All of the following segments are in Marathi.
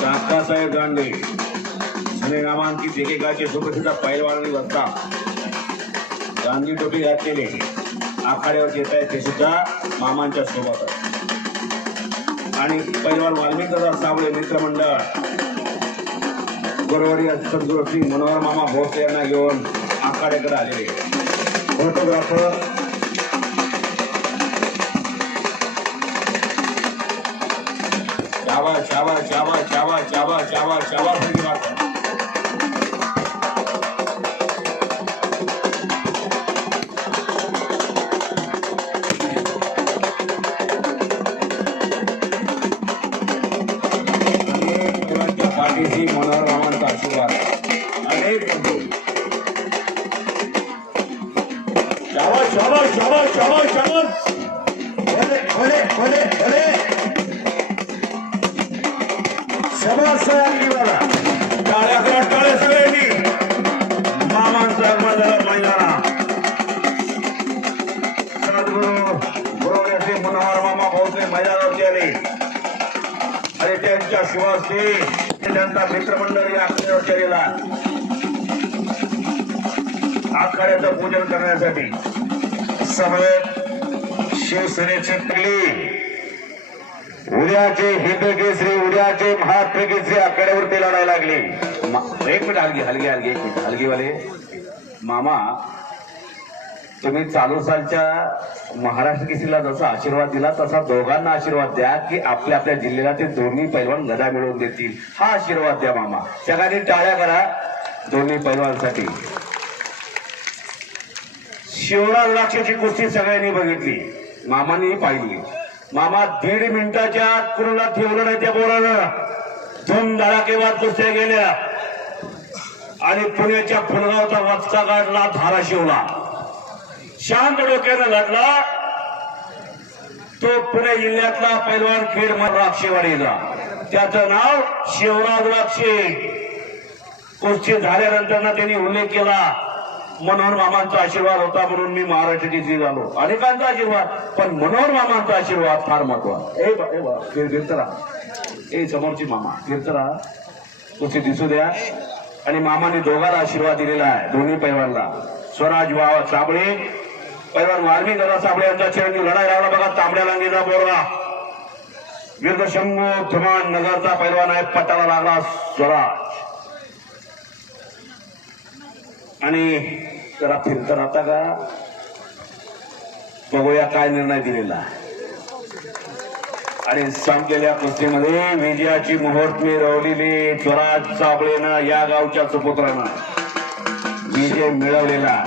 काकासाहेब दांडे आणि नामांकित एकेकाचे सुप्रसिद्ध पैलवानी वक्ता. गांधी टोपी घातलेले आखाड्यावर येत आहेत ते सुद्धा मामांच्या सोबत. आणि पैलवान वाल्मिकदादा सावळे मित्रमंडळ. गुरुवारी सद्गुरू मनोहर मामा भोसले यांना घेऊन आखाड्याकडे आलेले. फोटोग्राफर আবার আবার আবার আবার আবার আবার আবার ধন্যবাদ পার্টিসি মনোহর রহমান কাশুবার অনেক বন্ধু। চলো চলো চলো চলো চলো হলে হলে হলে হলে। भले बघा टाळ्या करा टाळ्या सगळ्यांनी मामांचा मैदाना मनोहर मामा भाऊचे मैदानावरती आले. आणि त्यांच्या शिवासी त्यांचा मित्रमंडळी आखड्यावर केलेला आखाड्याचं पूजन करण्यासाठी समेत शिवसेनेचे पिली उद्याचे हिंद केसरी उद्याचे महात्मा केसरी आकड्यावरती लढायला लागली. एक मिनिट हलगी हलगी हलगी एक मिनिट हलगीवाले. मामा तुम्ही चालू सालच्या महाराष्ट्र केसरीला जसा आशीर्वाद दिला तसा दोघांना आशीर्वाद द्या की आपल्या आपल्या जिल्ह्याला ते दोन्ही पैलवान गदा मिळवून देतील. हा आशीर्वाद द्या मामा. सगळ्यांनी टाळ्या करा दोन्ही पैलवानसाठी शिवराज राक्षाची कुस्ती सगळ्यांनी बघितली. मामाने पाहिली. मामा दीड मिनिटाच्या आत कुणाला ठेवलं नाही त्या बोलानं दोन धडाकेबाद कुस्त्या गेल्या आणि पुण्याच्या फुलगावचा वाचका काढला धाराशिवला शांत डोक्यानं लढला. तो पुणे जिल्ह्यातला पैलवान खेड राक्षेवाडीला त्याचं नाव शिवराज राक्षे. कुस्ती झाल्यानंतर त्यांनी उल्लेख केला. मनोहर मामांचा आशीर्वाद होता म्हणून मी महाराष्ट्र केसरी झालो. अनेकांचा आशीर्वाद पण मनोहर मामांचा आशीर्वाद फार महत्त्वाचा. ए बा ए समोरची मामा फिरत तुझी दिसू द्या. आणि मामाने दोघांना आशीर्वाद दिलेला आहे दोन्ही पैलवानला स्वराज वा साबळे पैलवान वाल्मी दादा साबळे यांचा चिरंजीव लढाई लावला बघा तांबड्या लांगीचा बोरगा विरुद्ध धुमान नगरचा पैलवान आहे पटाला लागला स्वराज. आणि जरा फिरत राहता का? बघूया काय निर्णय दिलेला आणि संपलेल्या कुस्तीमध्ये विजयाची मुहूर्त मिळवलेली स्वराज साबळेनं या गावच्या सुपुत्रानं विजय मिळवलेला.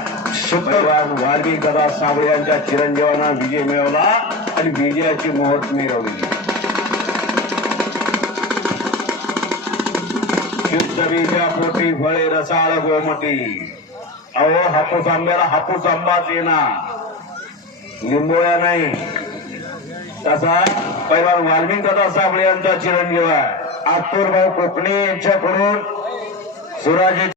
पैलवान वाल्मी कदा साबळे यांच्या चिरंजीवांना विजय मिळवला आणि विजयाची मुहूर्त मिळवलेली शुद्ध बीजा पोटी फळे रसाळ गोमटी. अहो हापूस आंब्याला हापूस आंबाच येणार लिंबोळ्या नाही. तसा पहिला वाल्मिक दादा साबळे यांचा चिरंजीव आहे. आतुरभाऊ कोकणे यांच्याकडून सुराजी